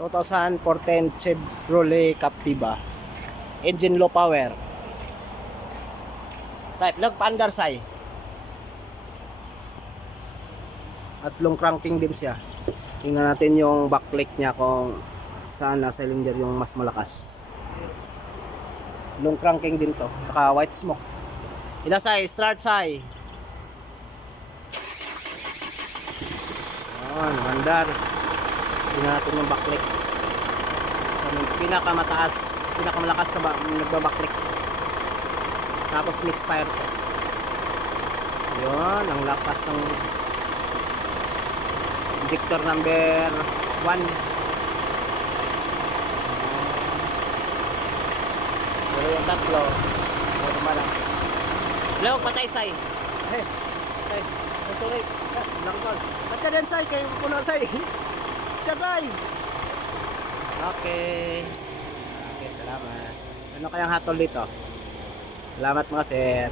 2014 Chevrolet Captiva. Engine low power. Say, plug paandar say. At long cranking din siya. Tingnan natin yung backlight niya kung saan na cylinder yung mas malakas. Long cranking din to. Saka white smoke. Ina say, start say. Ayan, mandar. Tingnan natin yung backlight. Pinakamataas, pinakamalakas na nagba-backlight. Tapos misfire siya. Yun, ang lakas ng injector number 1. Pero yung tatlo, normal lang. Hello, patay say. Hey, hey, sorry. Langkol. Ba't ka din say? Kayo puno say. Say. Okay. Okay, salamat. Ano kayang hatol dito? Salamat mga sir.